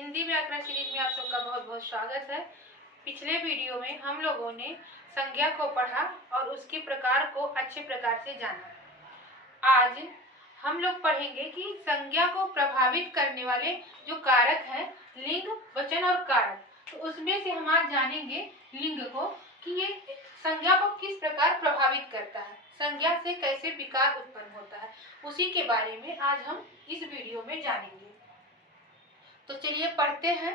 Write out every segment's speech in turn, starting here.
हिंदी व्याकरण सीरीज में आप सबका बहुत बहुत स्वागत है। पिछले वीडियो में हम लोगों ने संज्ञा को पढ़ा और उसके प्रकार को अच्छे प्रकार से जाना। आज हम लोग पढ़ेंगे कि संज्ञा को प्रभावित करने वाले जो कारक हैं, लिंग, वचन और कारक। तो उसमें से हम आज जानेंगे लिंग को कि ये संज्ञा को किस प्रकार प्रभावित करता है, संज्ञा से कैसे विकार उत्पन्न होता है, उसी के बारे में आज हम इस वीडियो में जानेंगे। तो चलिए पढ़ते हैं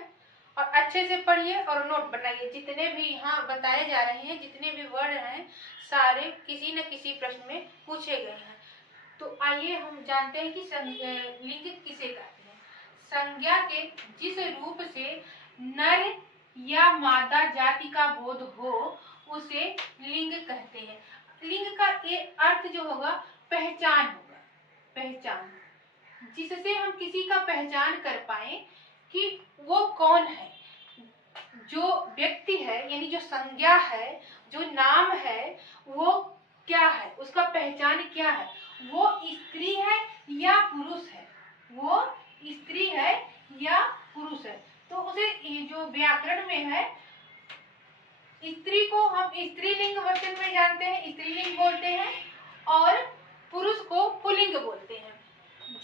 और अच्छे से पढ़िए और नोट बनाइए। जितने भी यहाँ बताए जा रहे हैं, जितने भी वर्ड हैं, सारे किसी न किसी प्रश्न में पूछे गए हैं। तो आइए हम जानते हैं कि लिंग किसे कहते हैं। संज्ञा के जिस रूप से नर या मादा जाति का बोध हो उसे लिंग कहते हैं। लिंग का ये अर्थ जो होगा पहचान होगा, पहचान, जिससे हम किसी का पहचान कर पाए कि वो कौन है। जो व्यक्ति है यानी जो संज्ञा है, जो नाम है, वो क्या है, उसका पहचान क्या है, वो स्त्री है या पुरुष है, वो स्त्री है या पुरुष है। तो उसे जो व्याकरण में है, स्त्री को हम स्त्रीलिंग वचन में जानते हैं, स्त्रीलिंग बोलते हैं, और पुरुष को पुल्लिंग बोलते हैं।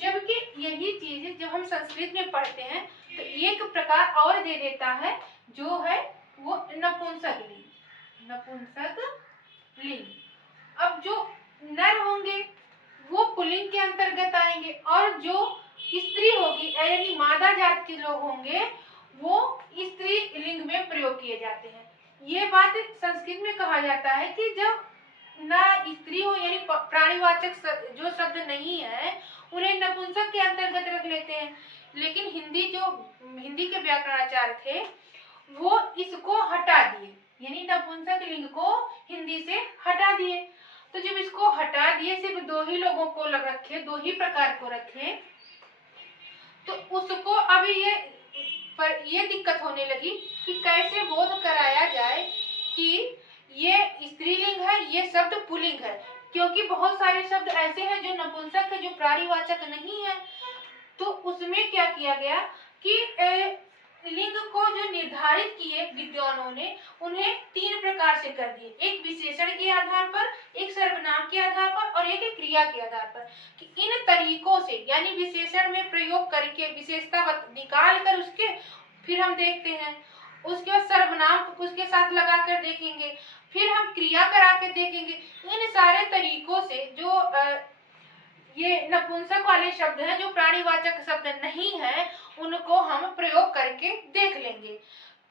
जबकि यही चीज जब हम संस्कृत में पढ़ते हैं तो एक प्रकार और दे देता है, जो है वो नपुंसक लिंग, नपुंसक लिंग। अब जो नर होंगे वो पुल्लिंग के अंतर्गत आएंगे और जो स्त्री होगी यानी मादा जात के लोग होंगे वो स्त्री लिंग में प्रयोग किए जाते हैं। ये बात संस्कृत में कहा जाता है कि जब ना स्त्री हो यानी प्राणीवाचक जो शब्द नहीं है उन्हें नपुंसक के अंतर्गत रख लेते हैं। लेकिन हिंदी के व्याकरणाचार्य थे वो इसको हटा दिए, यानी नपुंसक लिंग को हिंदी से हटा दिए। तो जब इसको हटा दिए, सिर्फ दो ही लोगों को रखे, दो ही प्रकार को रखे, तो उसको अभी ये दिक्कत होने लगी कि कैसे बोध कराया जाए कि ये स्त्रीलिंग है, ये शब्द पुल्लिंग है। क्योंकि बहुत सारे शब्द ऐसे हैं जो नपुंसक है, जो प्राणीवाचक नहीं है। तो उसमें क्या किया गया कि लिंग को जो निर्धारित किए विद्वानों ने, उन्हें तीन प्रकार से कर दिए। एक विशेषण के आधार पर, एक सर्वनाम के आधार पर और एक क्रिया के आधार पर। कि इन तरीकों से यानी विशेषण में प्रयोग करके विशेषता निकाल कर उसके फिर हम देखते हैं, उसके बाद सर्वनाम उसके साथ लगाकर देखेंगे, फिर हम क्रिया करा के देखेंगे। इन सारे तरीकों से जो ये नपुंसक वाले शब्द हैं, जो प्राणीवाचक शब्द नहीं है, उनको हम प्रयोग करके देख लेंगे।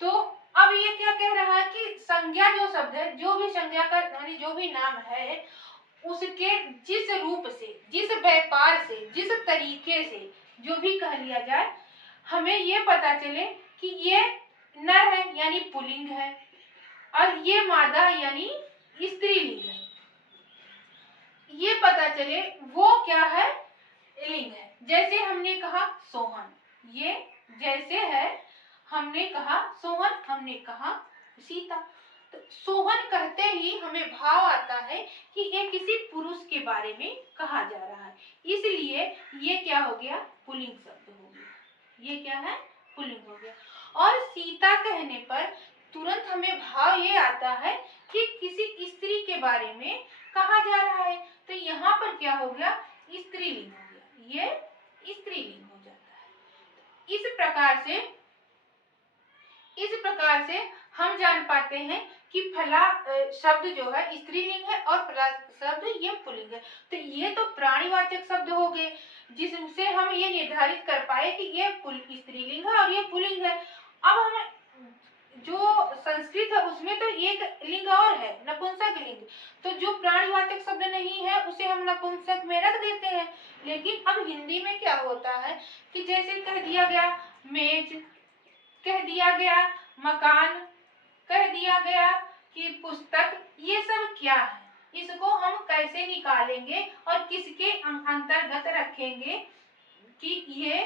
तो अब ये क्या कह रहा है कि संज्ञा जो शब्द है, जो भी संज्ञा का यानी जो भी नाम है, उसके जिस रूप से, जिस व्यापार से, जिस तरीके से जो भी कह लिया जाए, हमें ये पता चले कि ये नर है यानी पुल्लिंग है और ये मादा यानी स्त्रीलिंग है। ये पता चले वो क्या है, लिंग है। जैसे हमने कहा सोहन, ये जैसे है, हमने कहा सोहन, हमने कहा सीता। तो सोहन कहते ही हमें भाव आता है कि ये किसी पुरुष के बारे में कहा जा रहा है, इसलिए ये क्या हो गया, पुल्लिंग शब्द हो गया। ये क्या है, पुल्लिंग हो गया। और सीता कहने पर तुरंत हमें भाव ये आता है कि किसी स्त्री के बारे में कहा जा रहा है। तो यहाँ पर क्या हो गया, स्त्रीलिंग हो गया, ये स्त्रीलिंग हो जाता है। इस प्रकार से हम जान पाते हैं कि फला शब्द जो है स्त्रीलिंग है और फला शब्द ये पुल्लिंग है। तो ये तो प्राणीवाचक शब्द हो गए जिससे हम ये निर्धारित कर पाए कि ये स्त्रीलिंग है और ये पुल्लिंग है। अब हम जो संस्कृत है उसमें तो एक लिंग और है, नपुंसक लिंग। तो जो प्राणीवाचक शब्द नहीं है उसे हम नपुंसक में रख देते हैं। लेकिन अब हिंदी में क्या होता है कि जैसे कह दिया गया मेज, कह दिया गया मकान, कह दिया गया कि पुस्तक, ये सब क्या है, इसको हम कैसे निकालेंगे और किसके अंतर्गत रखेंगे कि ये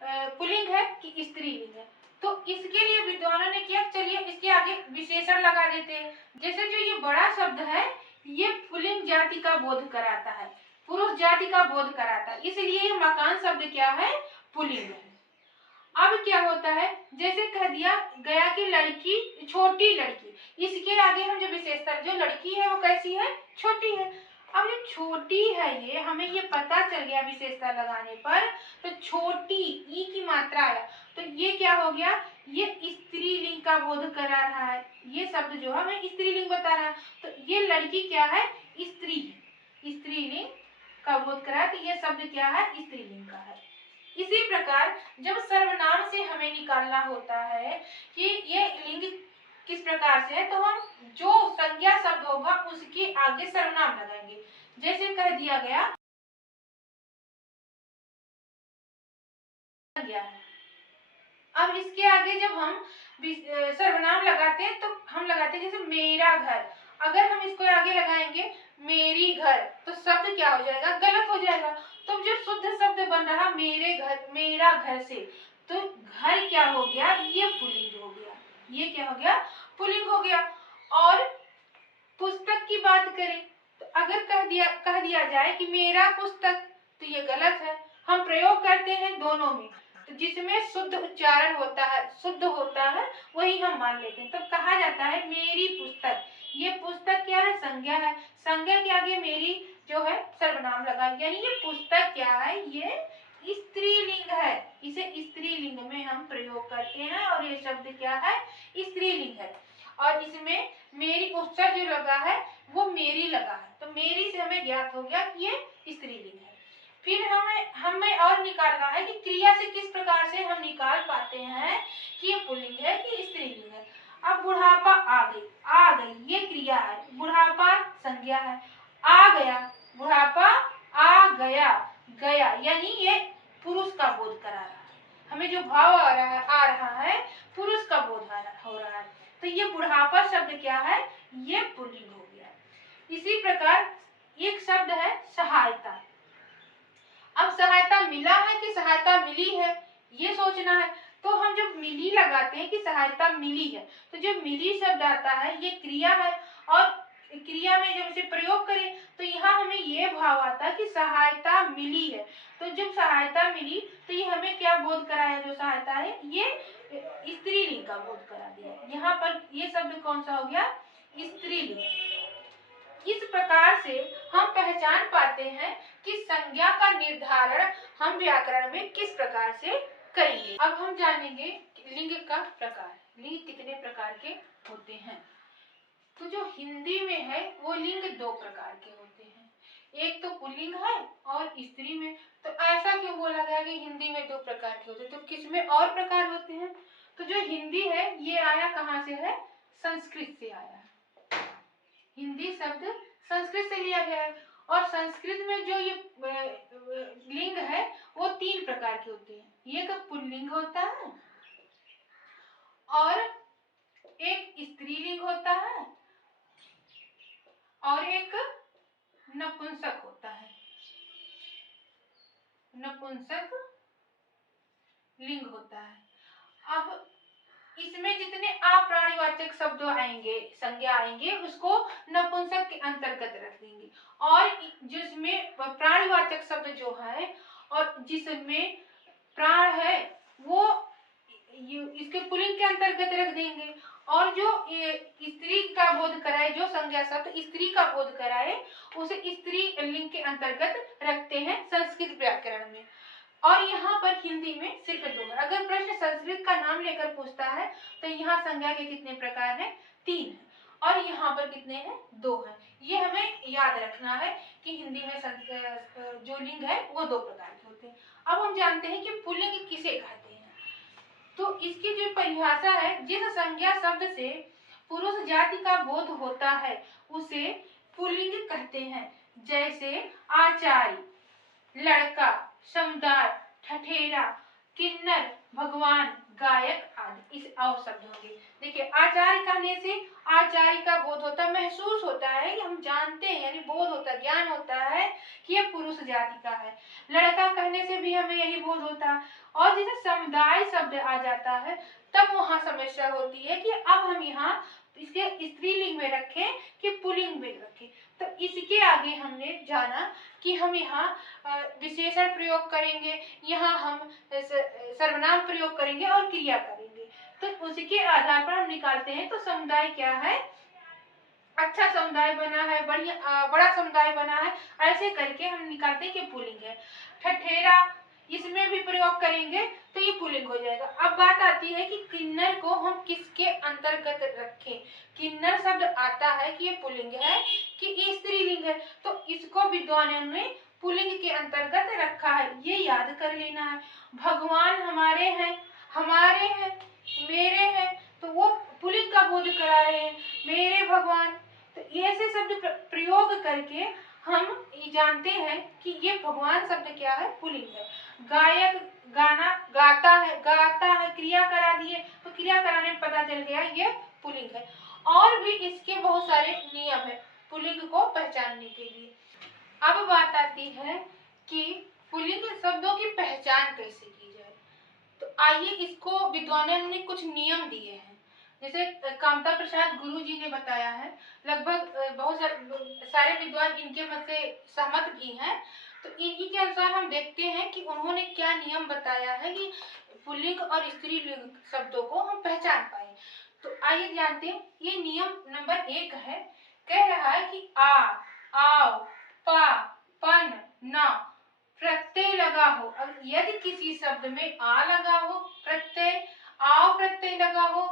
पुल्लिंग है कि स्त्रीलिंग है। तो इसके लिए विद्वानों ने किया, चलिए इसके आगे विशेषण लगा देते हैं। जैसे जो ये बड़ा शब्द है ये पुल्लिंग जाति का बोध कराता है, पुरुष जाति का बोध कराता है, इसलिए ये मकान शब्द क्या है, पुल्लिंग है। अब क्या क्या होता है, जैसे कह दिया गया कि लड़की, छोटी लड़की, इसके आगे हम जो विशेषता, जो लड़की है वो कैसी है, छोटी है। अब ये छोटी है, ये हमें ये पता चल गया विशेषता लगाने पर, तो छोटी ई की मात्रा आया, तो ये क्या हो गया, ये स्त्रीलिंग का बोध करा रहा है। ये शब्द जो है हमें स्त्रीलिंग बता रहा है, तो ये लड़की क्या है, स्त्री है, स्त्रीलिंग का बोध करा है, तो ये शब्द क्या है, स्त्रीलिंग का है। इसी प्रकार जब सर्वनाम से हमें निकालना होता है कि ये लिंग किस प्रकार से है, तो हम जो संज्ञा शब्द होगा उसके आगे सर्वनाम लगाएंगे। जैसे कह दिया गया संज्ञा है, अब इसके आगे जब हम सर्वनाम लगाते हैं तो हम लगाते हैं जैसे मेरा घर, अगर हम इसको आगे लगाएंगे मेरी घर, तो शब्द क्या हो जाएगा, गलत हो जाएगा। तो जब शुद्ध शब्द बन रहा मेरे घर, मेरा घर से, तो घर क्या हो गया, ये पुल्लिंग हो गया, ये क्या हो गया, पुल्लिंग हो गया। और पुस्तक की बात करें तो अगर कह दिया जाए कि मेरा पुस्तक, तो ये गलत है। हम प्रयोग करते हैं दोनों में, तो जिसमें शुद्ध उच्चारण होता है, शुद्ध होता है, वही हम मान लेते हैं। तो कहा जाता है मेरी पुस्तक, ये पुस्तक क्या है, संज्ञा है, संज्ञा के आगे मेरी जो है सर्वनाम लगा, यानी ये पुस्तक क्या है, ये स्त्रीलिंग है, इसे स्त्रीलिंग में हम प्रयोग करते हैं और ये शब्द क्या है, स्त्रीलिंग है। और इसमें मेरी उपसर्ग जो लगा है वो मेरी लगा है, तो मेरी से हमें ज्ञात हो गया कि ये स्त्रीलिंग है। फिर हमें और निकालना है कि क्रिया से किस प्रकार से हम निकाल पाते हैं कि ये पुल्लिंग है कि स्त्रीलिंग है। अब बुढ़ापा आ गई ये क्रिया है, बुढ़ापा संज्ञा है, आ गया, बुढ़ापा आ गया, गया यानी ये पुरुष का बोध करा रहा है, हमें जो भाव आ रहा है पुरुष का बोध हो रहा है, तो ये बुढ़ापा शब्द क्या है, ये पुल्लिंग हो गया। इसी प्रकार एक शब्द है सहायता। अब सहायता मिला है कि सहायता मिली है, ये सोचना है। तो हम जब मिली लगाते हैं कि सहायता मिली है, तो जो मिली शब्द आता है ये क्रिया है, और क्रिया में जब इसे प्रयोग करें तो यहाँ हमें ये भाव आता है कि सहायता मिली है। तो जब सहायता मिली तो ये हमें क्या बोध कराया, जो सहायता है ये स्त्रीलिंग का बोध करा दिया। यहाँ पर ये शब्द कौन सा हो गया, स्त्रीलिंग। इस प्रकार से हम पहचान पाते हैं कि संज्ञा का निर्धारण हम व्याकरण में किस प्रकार से करेंगे। अब हम जानेंगे लिंग का प्रकार, लिंग कितने प्रकार के होते हैं। तो जो हिंदी में है वो लिंग दो प्रकार के होते हैं, एक तो पुल्लिंग है और स्त्री में। तो ऐसा क्यों बोला गया कि हिंदी में दो प्रकार के होते हैं, तो किसमें और प्रकार होते हैं। तो जो हिंदी है ये आया कहाँ से है, संस्कृत से आया है, हिंदी शब्द संस्कृत से लिया गया है। और संस्कृत में जो ये लिंग है वो तीन प्रकार के होते हैं, एक पुल्लिंग होता है और एक स्त्रीलिंग होता है और एक नपुंसक होता है, नपुंसक लिंग होता है। अब इसमें जितने अप्राणिवाचक शब्द आएंगे, संज्ञा आएंगे, उसको नपुंसक के अंतर्गत रख देंगे, और जिसमें प्राणिवाचक शब्द जो है और जिसमें प्राण है वो इसके पुल्लिंग के अंतर्गत रख देंगे, और जो स्त्री का बोध कराए, जो संज्ञा शब्द स्त्री का बोध कराए उसे स्त्री लिंग के अंतर्गत रखते हैं संस्कृत व्याकरण में। और यहाँ पर हिंदी में सिर्फ दो है। अगर प्रश्न संस्कृत का नाम लेकर पूछता है तो यहाँ संज्ञा के कितने प्रकार हैं, तीन है, और यहाँ पर कितने हैं, दो हैं। ये हमें याद रखना है कि हिंदी में जो लिंग है वो दो प्रकार के होते हैं। अब हम जानते हैं कि पुल्लिंग किसे कहते हैं। तो इसकी जो परिभाषा है, जिस संज्ञा शब्द से पुरुष जाति का बोध होता है उसे पुल्लिंग कहते हैं। जैसे आचार्य, लड़का, समुदाय, ठठेरा, किन्नर, भगवान, गायक आदि, इस और शब्द होंगे। देखिए आचार्य कहने से आचार्य का बोध होता है, महसूस होता है कि हम जानते हैं, यानी बोध होता है, ज्ञान होता है कि यह पुरुष जाति का है। लड़का कहने से भी हमें यही बोध होता है। और जैसे समुदाय शब्द आ जाता है तब तब वहाँ समस्या होती है कि अब हम यहाँ इसके स्त्रीलिंग में रखें कि पुल्लिंग में रखें। तो इसके आगे हमने जाना कि हम यहाँ विशेषण प्रयोग करेंगे, यहाँ हम सर्वनाम प्रयोग करेंगे और क्रिया करेंगे। तो उसके आधार पर हम निकालते हैं। तो समुदाय क्या है, अच्छा समुदाय बना है, बड़ा समुदाय बना है, ऐसे करके हम निकालते हैं कि पुल्लिंग है। ठठेरा, इसमें भी प्रयोग करेंगे तो ये पुल्लिंग हो जाएगा। अब बात आती है कि किन्नर को हम किसके अंतर्गत रखें। किन्नर शब्द आता है कि ये पुल्लिंग है कि ये स्त्रीलिंग है, तो इसको विद्वानों ने पुल्लिंग के अंतर्गत रखा है, ये याद कर लेना है। भगवान हमारे हैं, मेरे हैं, तो वो पुल्लिंग का बोध करा रहे हैं, मेरे भगवान। तो ऐसे शब्द प्रयोग करके हम ये जानते हैं कि ये भगवान शब्द क्या है, पुल्लिंग है। गायक गाना गाता है, क्रिया करा दिए तो क्रिया कराने में पता चल गया ये पुल्लिंग है। और भी इसके बहुत सारे नियम है पुल्लिंग को पहचानने के लिए। अब बात आती है कि पुल्लिंग शब्दों की पहचान कैसे की जाए। तो आइए, इसको विद्वानों ने कुछ नियम दिए हैं। जैसे कामता प्रसाद गुरु जी ने बताया है, लगभग बहुत सारे विद्वान इनके मत से सहमत भी हैं। तो इन्हीं के अनुसार हम देखते हैं कि उन्होंने क्या नियम बताया है कि पुल्लिंग और स्त्रीलिंग शब्दों को हम पहचान पाए। तो आइए जानते हैं। ये नियम नंबर 1 है, कह रहा है कि आ, आओ, पा, पन, ना प्रत्यय लगा हो। अब यदि किसी शब्द में आ लगा हो प्रत्यय, आओ प्रत्यय लगा हो,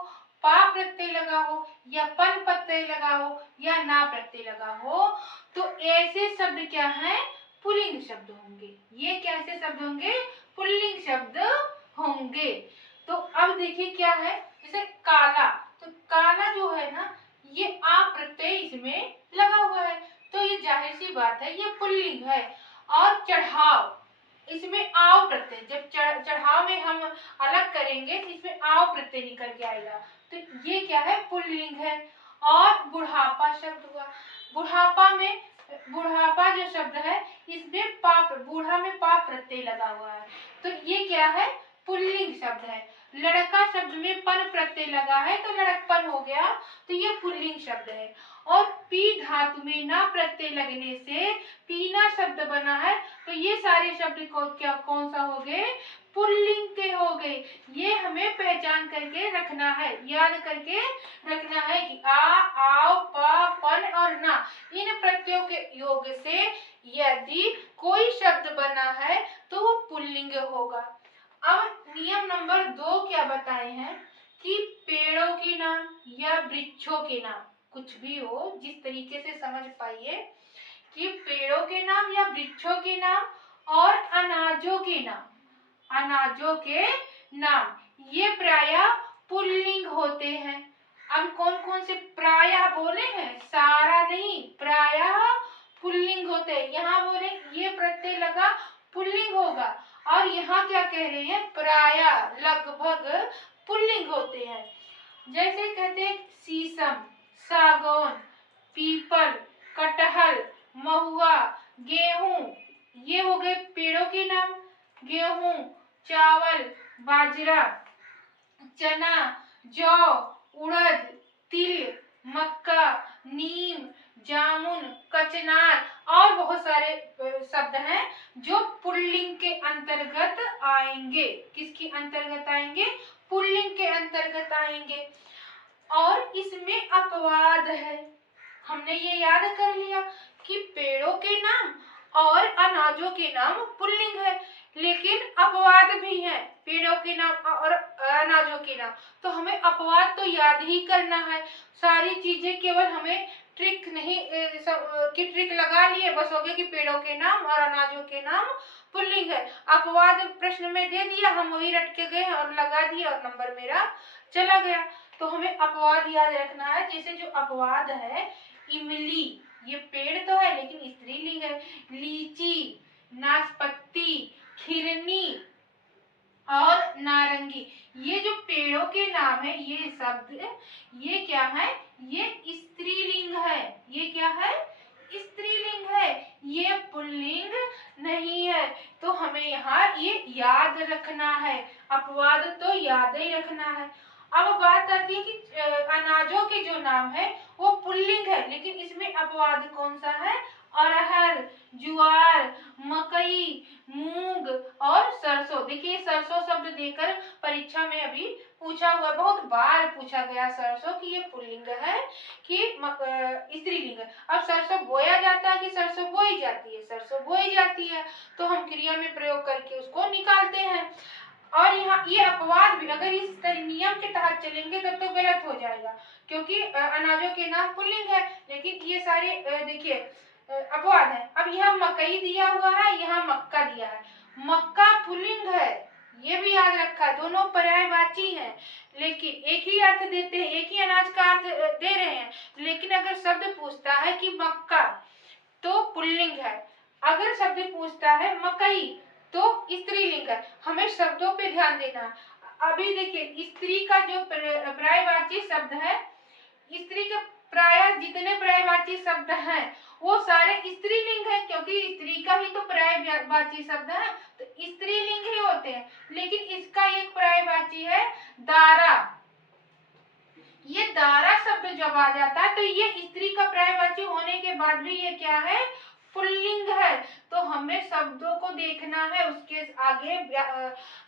पा प्रत्यय लगा हो, या पन प्रत्यय लगा हो, या ना प्रत्यय लगा हो, तो ऐसे शब्द क्या है, पुल्लिंग शब्द होंगे। ये कैसे शब्द होंगे, पुल्लिंग शब्द होंगे। तो अब देखिए क्या है, जैसे काला, तो काला जो है ना, ये आ प्रत्यय इसमें लगा हुआ है, तो ये जाहिर सी बात है ये पुल्लिंग है। और चढ़ाव, इसमें आओ प्रत्यय, जब चढ़ाव में हम अलग करेंगे तो इसमें आओ प्रत्यय निकल के आएगा, तो ये क्या है, पुल्लिंग है। और बुढ़ापा शब्द हुआ, बुढ़ापा जो शब्द है इसमें बूढ़ा में पाप प्रत्यय लगा हुआ है, तो ये क्या है, पुल्लिंग शब्द है। लड़का शब्द में पन प्रत्यय लगा है तो लड़कपन हो गया, तो ये पुल्लिंग शब्द है। और पी धातु में ना प्रत्यय लगने से पीना शब्द बना है, तो ये सारे शब्द कौन सा हो गए, पुल्लिंग के हो गए। ये हमें पहचान करके रखना है, याद करके रखना है कि आ, आओ, पा, पन और ना, इन प्रत्ययों के योग से यदि कोई शब्द बना है तो वो पुल्लिंग होगा। अब नियम नंबर 2 क्या बताए हैं कि पेड़ों के नाम या वृक्षों के नाम, कुछ भी हो, जिस तरीके से समझ पाइए, कि पेड़ों के नाम या वृक्षों के नाम और अनाजों के नाम ये प्रायः पुल्लिंग होते हैं। अब कौन कौन से प्रायः बोले हैं, सारा नहीं, प्रायः पुल्लिंग होते हैं। यहाँ बोले ये प्रत्यय लगा पुल्लिंग होगा, और यहाँ क्या कह रहे हैं, प्रायः लगभग पुल्लिंग होते हैं। जैसे कहते हैं शीशम, सागौन, पीपल, कटहल, महुआ, गेहूं, ये हो गए पेड़ों के नाम। गेहूं, चावल, बाजरा, चना, जौ, उड़द, तिल, मक्का, नीम, जामुन, कचनार और बहुत सारे शब्द हैं जो पुल्लिंग के अंतर्गत आएंगे। किसके अंतर्गत आएंगे, पुल्लिंग के अंतर्गत आएंगे। और इसमें अपवाद है, हमने ये याद कर लिया कि पेड़ों के नाम और अनाजों के नाम पुल्लिंग है, लेकिन अपवाद भी है पेड़ों के नाम और अनाजों के नाम, तो हमें अपवाद तो याद ही करना है। सारी चीजें केवल हमें ट्रिक नहीं कि ट्रिक लगा लिए बस हो गया कि पेड़ों के नाम और अनाजों के नाम पुल्लिंग है। अपवाद प्रश्न में दे दिया, हम वही रट के गए और लगा दिया और नंबर मेरा चला गया। तो हमें अपवाद याद रखना है। जैसे जो अपवाद है, इमली, ये पेड़ तो है लेकिन स्त्रीलिंग है। लीची, नाशपाती, खिरनी और नारंगी, ये जो पेड़ों के नाम है, ये शब्द ये क्या है, ये स्त्रीलिंग है। ये क्या है, स्त्रीलिंग है, ये पुल्लिंग नहीं है। तो हमें यहाँ ये याद रखना है, अपवाद तो याद ही रखना है। अब बात आती है कि अनाजों के जो नाम है वो पुल्लिंग है, लेकिन इसमें अपवाद कौन सा है? अरहर, ज्वार, मकई, मूंग और सरसों। देखिए सरसों शब्द देकर परीक्षा में अभी पूछा हुआ, बहुत बार पूछा गया सरसों कि ये पुल्लिंग है कि स्त्रीलिंग है। अब सरसों बोया जाता है कि सरसों बोई जाती है? सरसों बोई जाती है, तो हम क्रिया में प्रयोग करके उसको निकालते हैं। और यहाँ ये अपवाद भी अगर इस नियम के तहत चलेंगे तब तो गलत हो जाएगा, क्योंकि अनाजों के नाम पुल्लिंग है, लेकिन ये सारे देखिए अपवाद है। अब यहाँ मकई दिया हुआ है, यहाँ मक्का दिया है। मक्का पुल्लिंग है, ये भी याद रखा, दोनों पर्यायवाची हैं, लेकिन एक ही अर्थ देते हैं, एक ही अनाज का अर्थ दे रहे हैं। लेकिन अगर शब्द पूछता है कि मक्का तो पुल्लिंग है, अगर शब्द पूछता है मकई तो स्त्रीलिंग है। हमें शब्दों पे ध्यान देना। अभी देखिए स्त्री का जो पर्यायवाची शब्द है, स्त्री के प्राय जितने पर्यायवाची शब्द हैं वो सारे स्त्रीलिंग है, क्योंकि स्त्री का ही तो पर्यायवाची शब्द है, तो स्त्रीलिंग ही होते हैं। लेकिन इसका एक पर्यायवाची है दारा। ये दारा शब्द जब आ जाता है तो ये स्त्री का पर्यायवाची होने के बाद भी ये क्या है? पुल्लिंग है। तो हमें शब्दों को देखना है, उसके आगे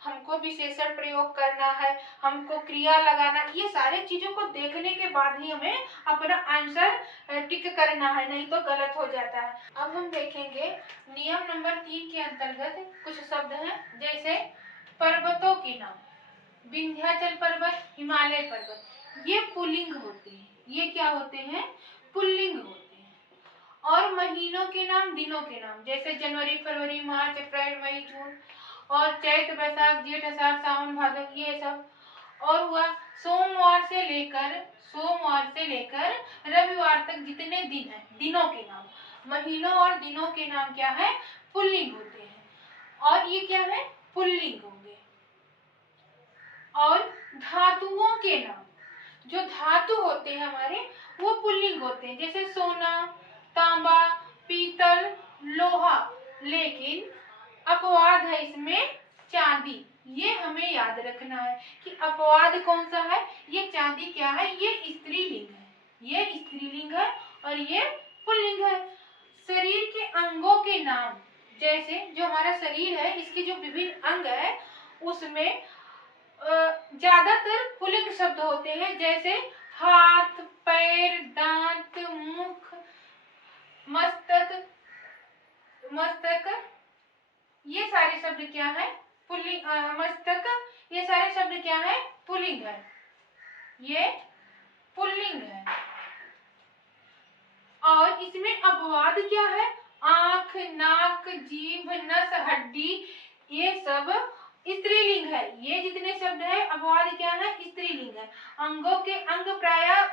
हमको विशेषण प्रयोग करना है, हमको क्रिया लगाना, ये सारे चीजों को देखने के बाद ही हमें अपना आंसर टिक करना है, नहीं तो गलत हो जाता है। अब हम देखेंगे नियम नंबर 3 के अंतर्गत कुछ शब्द हैं, जैसे पर्वतों के नाम। विंध्याचल पर्वत, हिमालय पर्वत, ये पुल्लिंग होते हैं। ये क्या होते हैं? पुल्लिंग होते हैं। और महीनों के नाम, दिनों के नाम, जैसे जनवरी, फरवरी, मार्च, अप्रैल, मई, जून, और चैत, बैसाख, जेठ, आषाढ़, सावन, भादो, ये सब। और हुआ सोमवार से लेकर रविवार तक जितने दिन हैं, दिनों के नाम। महीनों और दिनों के नाम क्या है? पुल्लिंग होते हैं, और ये क्या है? पुल्लिंग होंगे। और धातुओं के नाम, जो धातु होते हैं हमारे वो पुल्लिंग होते हैं, जैसे सोना, तांबा, पीतल, लोहा। लेकिन अपवाद है इसमें चांदी। ये हमें याद रखना है कि अपवाद कौन सा है? ये चांदी क्या है? ये स्त्रीलिंग है, ये स्त्रीलिंग है और ये पुल्लिंग है। शरीर के अंगों के नाम, जैसे जो हमारा शरीर है इसके जो विभिन्न अंग है उसमें ज्यादातर पुल्लिंग शब्द होते हैं, जैसे हाथ, पैर, दांत, मुख, मस्तक, ये सारे शब्द क्या है? पुल्लिंग। मस्तक, ये सारे शब्द क्या है? पुल्लिंग है, ये पुल्लिंग है। और इसमें अपवाद क्या है? आंख, नाक, जीभ, नस, हड्डी, ये सब स्त्रीलिंग है। ये जितने शब्द है अपवाद क्या है? स्त्रीलिंग है। अंगों के अंग प्राय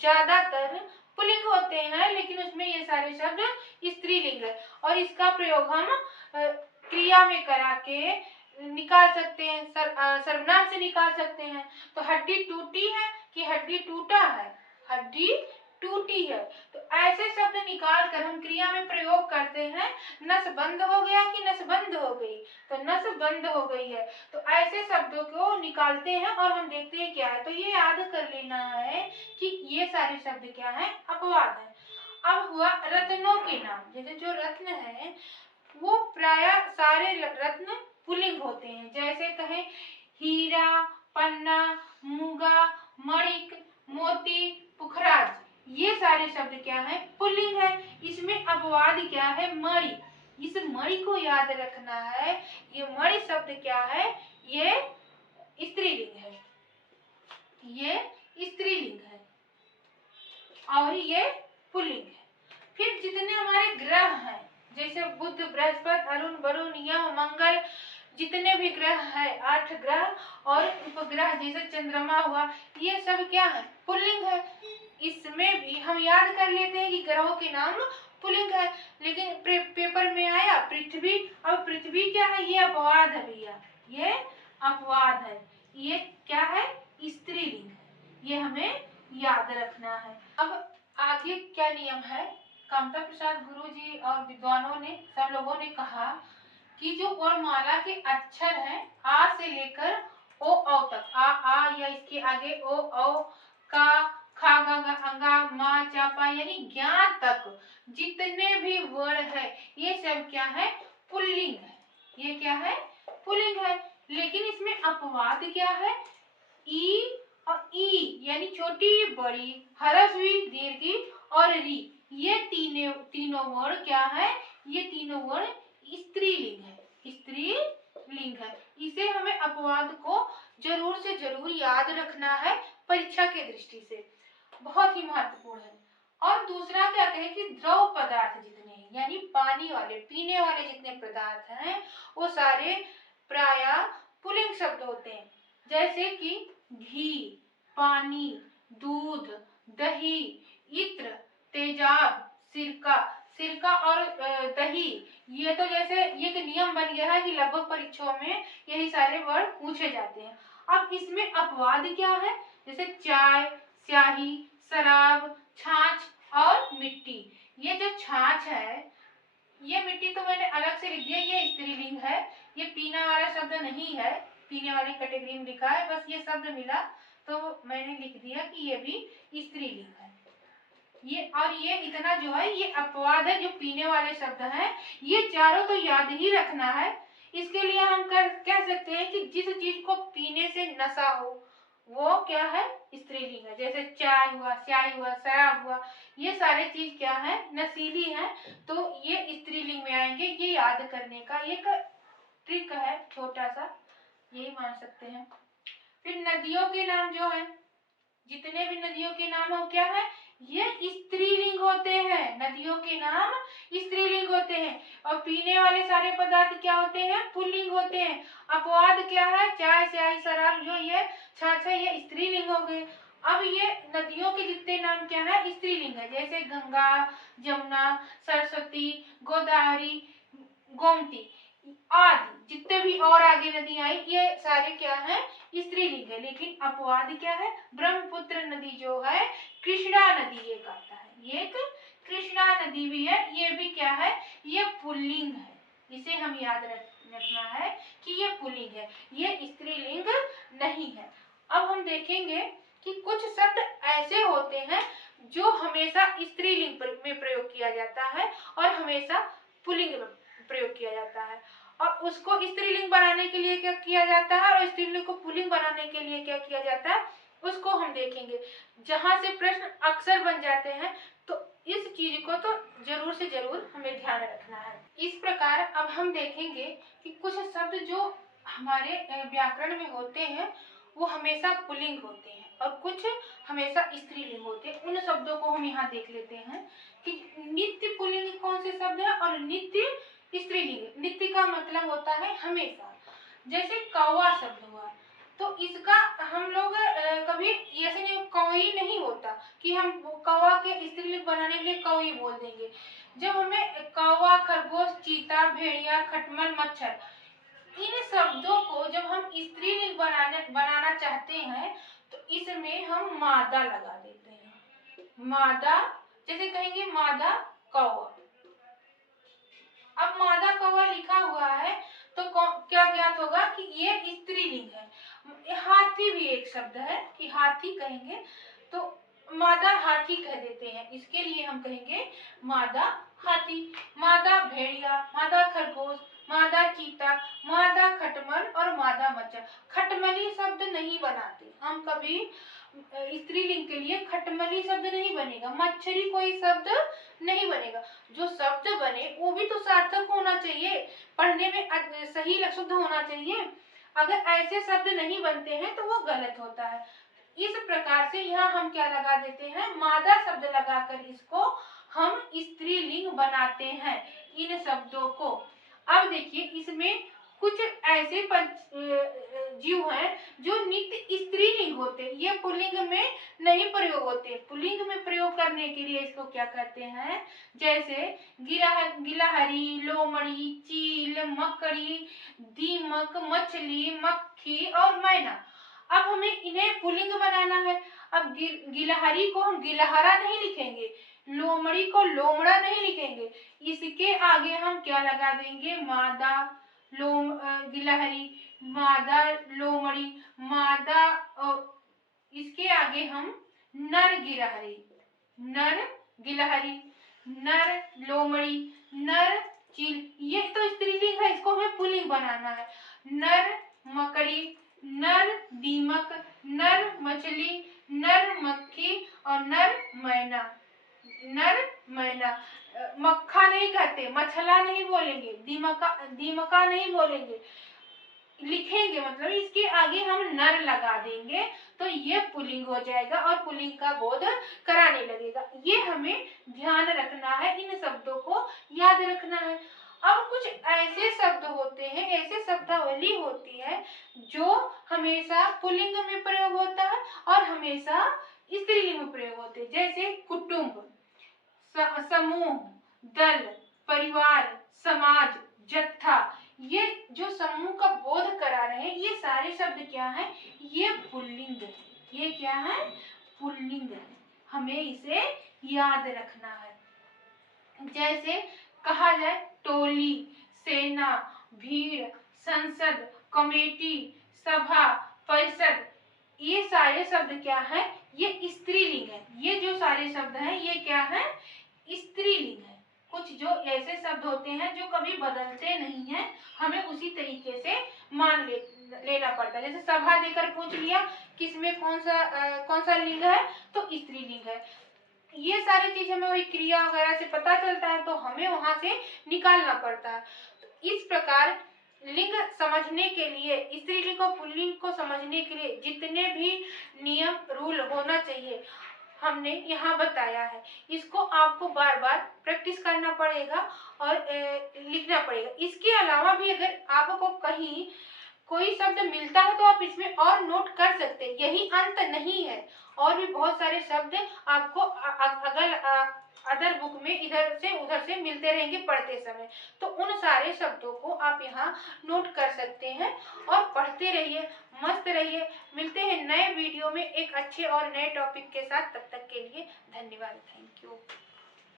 ज्यादातर पुल्लिंग होते हैं, लेकिन उसमें ये सारे शब्द स्त्रीलिंग है, और इसका प्रयोग हम क्रिया में करा के निकाल सकते हैं, सर्वनाम से निकाल सकते हैं। तो हड्डी टूटी है कि हड्डी टूटा है? हड्डी टूटी है। तो ऐसे शब्द निकाल कर हम क्रिया में प्रयोग करते हैं। नस बंद हो गया कि नस बंद हो गई? तो नस बंद हो गई है। तो ऐसे शब्दों को निकालते हैं और हम देखते हैं क्या है। तो ये याद कर लेना है कि ये सारे शब्द क्या है? अपवाद है। अब हुआ रत्नों के नाम, जैसे जो रत्न है वो प्राय सारे रत्न पुल्लिंग होते हैं, जैसे कहें हीरा, पन्ना, मूंगा, मणिक, मोती, पुखराज, ये सारे शब्द क्या है? पुल्लिंग है। इसमें अपवाद क्या है? मणि। इस मणि को याद रखना है। ये मणि शब्द क्या है? ये स्त्रीलिंग है, ये स्त्रीलिंग है और ये पुल्लिंग है। फिर जितने हमारे ग्रह हैं, जैसे बुध, बृहस्पति, अरुण, वरुण, यम, मंगल, जितने भी ग्रह है 8 ग्रह, और उपग्रह जैसे चंद्रमा हुआ, ये सब क्या है? पुल्लिंग है। इसमें भी हम याद कर लेते हैं कि ग्रहों के नाम पुल्लिंग है, लेकिन पेपर में आया पृथ्वी। अब पृथ्वी क्या है? ये अपवाद है भैया, ये अपवाद है, ये क्या है? स्त्रीलिंग है, ये हमें याद रखना है। अब आगे क्या नियम है? कामता प्रसाद गुरुजी और विद्वानों ने, सब लोगों ने कहा कि जो वर्णमाला के अक्षर हैं आ से लेकर ओ औ तक, आ या इसके आगे ओ औ का खा गा गा अंगा मा चा पा यानी ज्ञा तक जितने भी वर्ण है ये सब क्या है, पुल्लिंग है। ये क्या है, पुल्लिंग है। लेकिन इसमें अपवाद क्या है, ई और ई यानी छोटी बड़ी ह्रस्वी दीर्घी और री, ये तीनों वर्ण क्या है, ये तीनों वर्ण स्त्रीलिंग है, स्त्रीलिंग है। इसे हमें अपवाद को जरूर से जरूर याद रखना है परीक्षा के दृष्टि से, बहुत ही महत्वपूर्ण है। और दूसरा क्या कहें कि द्रव पदार्थ जितने हैं यानी पानी वाले पीने वाले जितने पदार्थ हैं वो सारे प्रायः पुल्लिंग शब्द होते हैं, जैसे कि घी, पानी, दूध, दही, इत्र, तेजाब, सिरका। सिरका और दही, ये तो जैसे ये एक नियम बन गया है कि लगभग परीक्षाओं में यही सारे वर्ड पूछे जाते हैं। अब इसमें अपवाद क्या है, जैसे चाय, स्याही, शराब, छाछ और मिट्टी। ये जो छाछ है, ये मिट्टी तो मैंने अलग से लिख दिया, ये स्त्रीलिंग है, ये पीना वाला शब्द नहीं है, पीने वाली कैटेगरी में लिखा है, बस ये शब्द मिला तो मैंने लिख दिया कि ये भी स्त्रीलिंग है। ये और ये इतना जो है ये अपवाद है, जो पीने वाले शब्द हैं, ये चारों तो याद ही रखना है। इसके लिए हम कह सकते हैं कि जिस चीज को पीने से नशा हो वो क्या है, स्त्रीलिंग है। जैसे चाय हुआ, स्याही हुआ, शराब हुआ, ये सारे चीज क्या है, नशीली है, तो ये स्त्रीलिंग में आएंगे। ये याद करने का एक ट्रिक है छोटा सा, यही मान सकते हैं। फिर नदियों के नाम जो है, जितने भी नदियों के नाम हो क्या है, ये स्त्रीलिंग होते हैं, नदियों के नाम स्त्रीलिंग होते हैं। और पीने वाले सारे पदार्थ क्या होते हैं, पुल्लिंग होते हैं। अपवाद क्या है, चाय, स्याही, शराब, जो ये छाछ है, ये स्त्रीलिंग हो गए। अब ये नदियों के जितने नाम क्या है, स्त्रीलिंग है, जैसे गंगा, जमुना, सरस्वती, गोदावरी, गोमती आदि जितने भी और आगे नदी आई, ये सारे क्या है, स्त्रीलिंग है। लेकिन अपवाद क्या है, ब्रह्मपुत्र नदी जो है, कृष्णा नदी एक आता है, ये एक कृष्णा नदी भी है, ये भी क्या है, ये पुल्लिंग है। इसे हम याद रखना है कि ये पुल्लिंग है, ये स्त्रीलिंग नहीं है। अब हम देखेंगे कि कुछ शब्द ऐसे होते हैं जो हमेशा स्त्रीलिंग में प्रयोग किया जाता है और हमेशा पुल्लिंग में प्रयोग किया जाता है। और उसको स्त्रीलिंग बनाने के लिए क्या किया जाता है और स्त्रीलिंग को पुल्लिंग बनाने के लिए क्या किया जाता है, उसको हम देखेंगे। जहां से प्रश्न अक्सर बन जाते हैं तो इस चीज को तो जरूर से जरूर हमें ध्यान रखना है। इस प्रकार अब हम देखेंगे कि कुछ शब्द जो हमारे व्याकरण में होते हैं वो हमेशा पुल्लिंग होते हैं और कुछ हमेशा स्त्रीलिंग होते हैं। उन शब्दों को हम यहाँ देख लेते हैं कि नित्य पुल्लिंग कौन से शब्द है और नित्य स्त्रीलिंग। नित्य का मतलब होता है हमेशा, जैसे कौवा शब्द हुआ तो इसका हम लोग कभी ऐसे नहीं, कौई नहीं होता कि हम कौवा के स्त्रीलिंग बनाने के लिए कौई बोल देंगे। जब हमें कौवा, खरगोश, चीता, भेड़िया, खटमल, मच्छर, इन शब्दों को जब हम स्त्रीलिंग बनाना चाहते हैं तो इसमें हम मादा लगा देते हैं। मादा, जैसे कहेंगे मादा कौवा। अब मादा कौवा लिखा हुआ है तो क्या ज्ञात होगा कि ये स्त्रीलिंग है। हाथी भी एक शब्द है कि हाथी कहेंगे तो मादा हाथी कह देते हैं, इसके लिए हम कहेंगे मादा हाथी। मादा भेड़िया, मादा खरगोश, मादा चीता, मादा खटमल और मादा मच्छर। खटमली शब्द नहीं बनाते हम कभी, स्त्रीलिंग के लिए खटमली शब्द नहीं बनेगा, मच्छरी कोई शब्द नहीं बनेगा। जो शब्द बने वो भी तो सार्थक होना चाहिए, पढ़ने में सही शुद्ध होना चाहिए। अगर ऐसे शब्द नहीं बनते हैं तो वो गलत होता है। इस प्रकार से यहाँ हम क्या लगा देते हैं, मादा शब्द लगाकर इसको हम स्त्रीलिंग बनाते हैं इन शब्दों को। अब देखिए इसमें कुछ ऐसे जीव हैं जो नित्य स्त्रीलिंग होते हैं, ये पुल्लिंग में नहीं प्रयोग होते। पुल्लिंग में प्रयोग करने के लिए इसको क्या कहते हैं, जैसे गिलहरी, लोमड़ी, चील, मकड़ी, दीमक, मछली, मक्खी और मैना। अब हमें इन्हें पुल्लिंग बनाना है। अब गिलहरी को हम गिलहरा नहीं लिखेंगे, लोमड़ी को लोमड़ा नहीं लिखेंगे, इसके आगे हम क्या लगा देंगे, मादा गिलहरी, मादा लोमड़ी, मादा, इसके आगे हम नर गिलहरी, नर गिलहरी, नर लोमड़ी, नर चील, ये तो स्त्रीलिंग है, इसको हमें पुल्लिंग बनाना है। नर मकड़ी, नर दीमक, नर मछली, नर मक्खी और नर मैना। नर मैना, मक्खा नहीं कहते, मछला नहीं बोलेंगे, दीमका नहीं बोलेंगे, लिखेंगे, मतलब इसके आगे हम नर लगा देंगे तो ये पुल्लिंग हो जाएगा और पुल्लिंग का बोध कराने लगेगा। ये हमें ध्यान रखना है, इन शब्दों को याद रखना है। अब कुछ ऐसे शब्द होते हैं, ऐसे शब्दावली होती है जो हमेशा पुल्लिंग में प्रयोग होता है और हमेशा स्त्रीलिंग में प्रयोग होते हैं। जैसे कुटुंब, समूह, दल, परिवार, समाज, जत्था, ये जो समूह का बोध करा रहे हैं, ये सारे शब्द क्या हैं? ये पुल्लिंग है। ये क्या है? पुल्लिंग है। हमें इसे याद रखना है। जैसे कहा जाए टोली, सेना, भीड़, संसद, कमेटी, सभा, परिषद, ये सारे शब्द क्या है? ये स्त्रीलिंग है। ये जो सारे शब्द हैं ये क्या है? स्त्रीलिंग है। कुछ जो ऐसे शब्द होते हैं जो कभी बदलते नहीं हैं, हमें उसी तरीके से मान लेना पड़ता है। जैसे सभा देकर पूछ लिया किसमें कौन सा लिंग है, तो स्त्रीलिंग है। ये सारी चीज हमें वही क्रिया वगैरह से पता चलता है, तो हमें वहां से निकालना पड़ता है। तो इस प्रकार लिंग समझने के लिए, स्त्रीलिंग और पुल्लिंग को समझने के लिए जितने भी नियम रूल होना चाहिए हमने यहाँ बताया है। इसको आपको बार बार प्रैक्टिस करना पड़ेगा और लिखना पड़ेगा। इसके अलावा भी अगर आपको कहीं कोई शब्द मिलता है तो आप इसमें और नोट कर सकते हैं, यही अंत नहीं है। और भी बहुत सारे शब्द आपको अदर बुक में इधर से उधर से मिलते रहेंगे पढ़ते समय, तो उन सारे शब्दों को आप यहाँ नोट कर सकते हैं और पढ़ते रहिए, मस्त रहिए। मिलते हैं नए वीडियो में एक अच्छे और नए टॉपिक के साथ, तब तक के लिए धन्यवाद। Thank you.